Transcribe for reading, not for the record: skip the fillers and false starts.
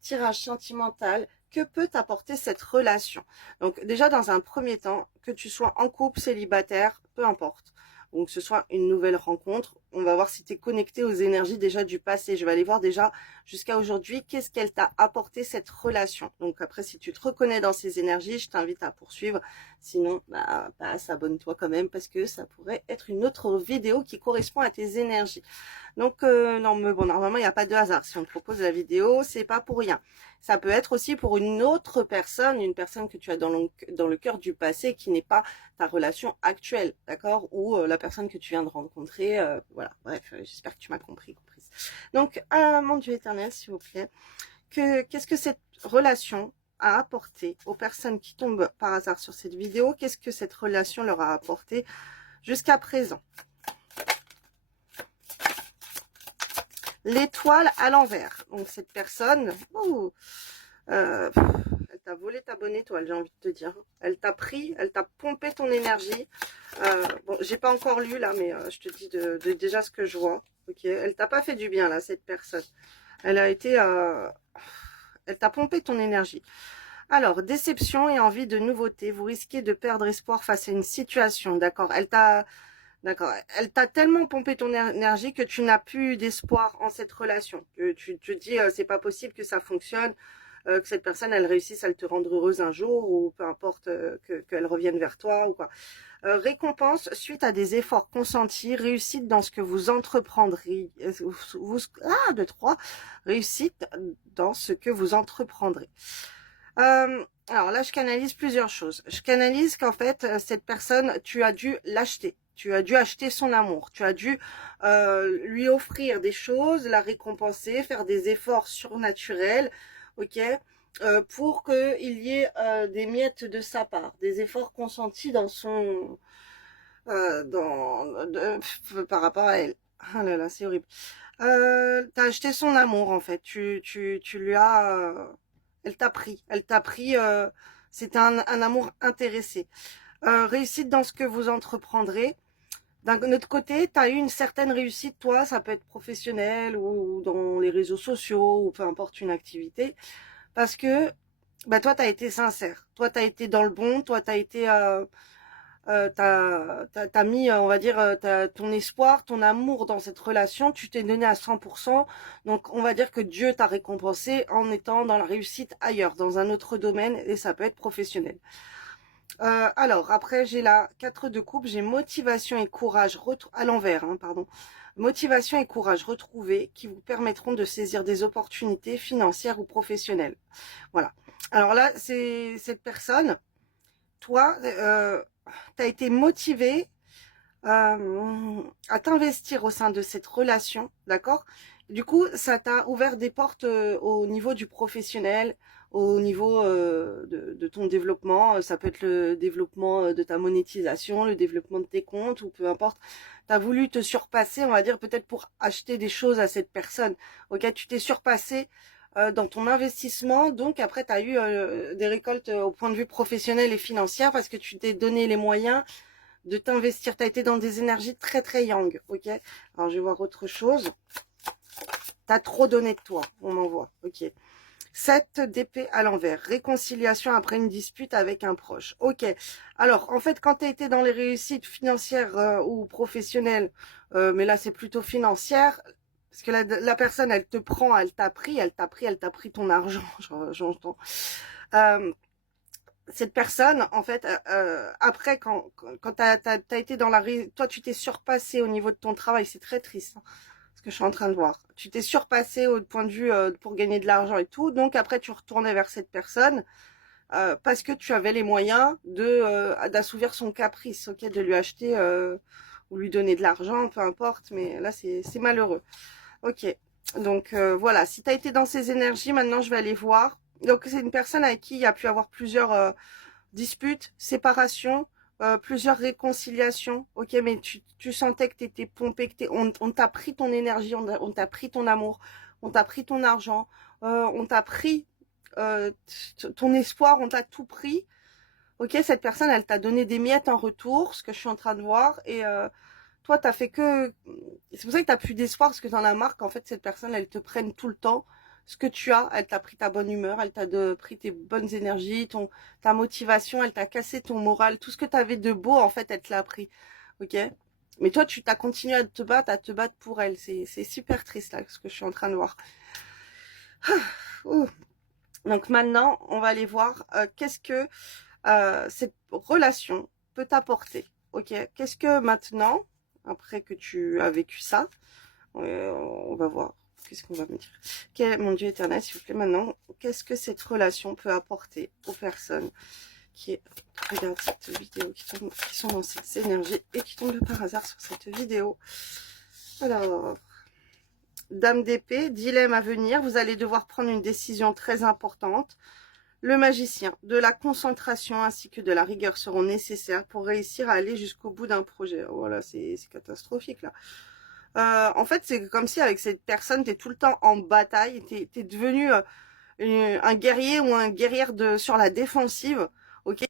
tirage sentimental. Que peut t'apporter cette relation? Donc déjà, dans un premier temps, que tu sois en couple, célibataire, peu importe. Donc que ce soit une nouvelle rencontre, on va voir si tu es connecté aux énergies déjà du passé. Je vais aller voir déjà jusqu'à aujourd'hui, qu'est-ce qu'elle t'a apporté cette relation. Donc après, si tu te reconnais dans ces énergies, je t'invite à poursuivre. Sinon, passe, abonne-toi quand même parce que ça pourrait être une autre vidéo qui correspond à tes énergies. Donc non, mais bon, normalement, il n'y a pas de hasard. Si on te propose la vidéo, c'est pas pour rien. Ça peut être aussi pour une autre personne, une personne que tu as dans le cœur du passé qui n'est pas ta relation actuelle, d'accord? Ou la personne que tu viens de rencontrer, voilà. Bref, j'espère que tu m'as comprise. Donc, mon Dieu éternel, s'il vous plaît, qu'est-ce que cette relation a apporté aux personnes qui tombent par hasard sur cette vidéo? Qu'est-ce que cette relation leur a apporté jusqu'à présent? L'étoile à l'envers. Donc cette personne, elle t'a volé ta bonne étoile, j'ai envie de te dire. Elle t'a pris, elle t'a pompé ton énergie. Bon, j'ai pas encore lu là, mais je te dis de déjà ce que je vois. Ok, elle t'a pas fait du bien là, cette personne. Elle a été, elle t'a pompé ton énergie. Alors, déception et envie de nouveauté. Vous risquez de perdre espoir face à une situation. D'accord. D'accord. Elle t'a tellement pompé ton énergie que tu n'as plus d'espoir en cette relation. Tu te dis, c'est pas possible que ça fonctionne, que cette personne, elle réussisse à te rendre heureuse un jour, ou peu importe, qu'elle revienne vers toi, ou quoi. Récompense suite à des efforts consentis, réussite dans ce que vous entreprendrez. Deux, trois. Réussite dans ce que vous entreprendrez. Alors là, je canalise plusieurs choses. Je canalise qu'en fait, cette personne, tu as dû l'acheter. Tu as dû acheter son amour. Tu as dû lui offrir des choses, la récompenser, faire des efforts surnaturels, ok, pour qu'il y ait des miettes de sa part, des efforts consentis dans son, par rapport à elle. Ah là là, c'est horrible. T'as acheté son amour en fait. Tu lui as, elle t'a pris. C'était un amour intéressé. Réussite dans ce que vous entreprendrez. D'un autre côté, tu as eu une certaine réussite, toi, ça peut être professionnel ou dans les réseaux sociaux ou peu importe une activité, parce que bah, toi, tu as été sincère, toi, tu as été dans le bon, toi, tu as été, t'as mis, on va dire, ton espoir, ton amour dans cette relation, tu t'es donné à 100%, donc on va dire que Dieu t'a récompensé en étant dans la réussite ailleurs, dans un autre domaine, et ça peut être professionnel. Alors, après, j'ai la 4 de coupe, j'ai motivation et courage, à l'envers, hein, pardon. Motivation et courage retrouvés qui vous permettront de saisir des opportunités financières ou professionnelles. Voilà. Alors là, c'est cette personne, toi, tu as été motivé à t'investir au sein de cette relation, d'accord? Du coup, ça t'a ouvert des portes au niveau du professionnel, au niveau de ton développement. Ça peut être le développement de ta monétisation, le développement de tes comptes, ou peu importe. Tu as voulu te surpasser, on va dire, peut-être pour acheter des choses à cette personne. Ok, tu t'es surpassé dans ton investissement, donc après, tu as eu des récoltes au point de vue professionnel et financier parce que tu t'es donné les moyens de t'investir. Tu as été dans des énergies très très yang, ok. Alors je vais voir autre chose. Tu as trop donné de toi, on m'envoie, ok. 7 d'épée à l'envers, réconciliation après une dispute avec un proche. Ok, alors en fait quand tu as été dans les réussites financières ou professionnelles, mais là c'est plutôt financière, parce que la personne elle te prend, elle t'a pris, elle t'a pris ton argent, j'entends. Euh, cette personne, en fait, après, quand t'as été dans toi, tu t'es surpassé au niveau de ton travail, c'est très triste, hein, ce que je suis en train de voir. Tu t'es surpassé au point de vue pour gagner de l'argent et tout, donc après, tu retournais vers cette personne parce que tu avais les moyens d'assouvir son caprice, ok, de lui acheter ou lui donner de l'argent, peu importe, mais là, c'est malheureux. Ok, donc voilà, si tu as été dans ces énergies, maintenant, je vais aller voir. Donc, c'est une personne avec qui il y a pu avoir plusieurs disputes, séparations, plusieurs réconciliations. Ok, mais tu sentais que tu étais pompé, on t'a pris ton énergie, on t'a pris ton amour, on t'a pris ton argent, on t'a pris ton espoir, on t'a tout pris. Ok, cette personne, elle t'a donné des miettes en retour, ce que je suis en train de voir, et toi, t'as fait que... C'est pour ça que t'as plus d'espoir, parce que t'en as marre qu'en fait, cette personne, elle te prenne tout le temps, ce que tu as, elle t'a pris ta bonne humeur, elle t'a pris tes bonnes énergies, ta motivation, elle t'a cassé ton moral, tout ce que tu avais de beau, en fait, elle te l'a pris. Ok? Mais toi, tu t'as continué à te battre pour elle. C'est super triste, là, ce que je suis en train de voir. Ouh. Donc maintenant, on va aller voir qu'est-ce que cette relation peut t'apporter. Ok? Qu'est-ce que maintenant, après que tu as vécu ça, on va voir. Qu'est-ce qu'on va me dire? Mon Dieu éternel, s'il vous plaît, maintenant, qu'est-ce que cette relation peut apporter aux personnes qui regardent cette vidéo, qui sont dans cette énergie et qui tombent par hasard sur cette vidéo? Alors, Dame d'épée, dilemme à venir, vous allez devoir prendre une décision très importante. Le magicien, de la concentration ainsi que de la rigueur seront nécessaires pour réussir à aller jusqu'au bout d'un projet. Voilà, c'est catastrophique là. En fait, c'est comme si avec cette personne, tu es tout le temps en bataille, tu es devenu un guerrier ou un guerrière sur la défensive, ok?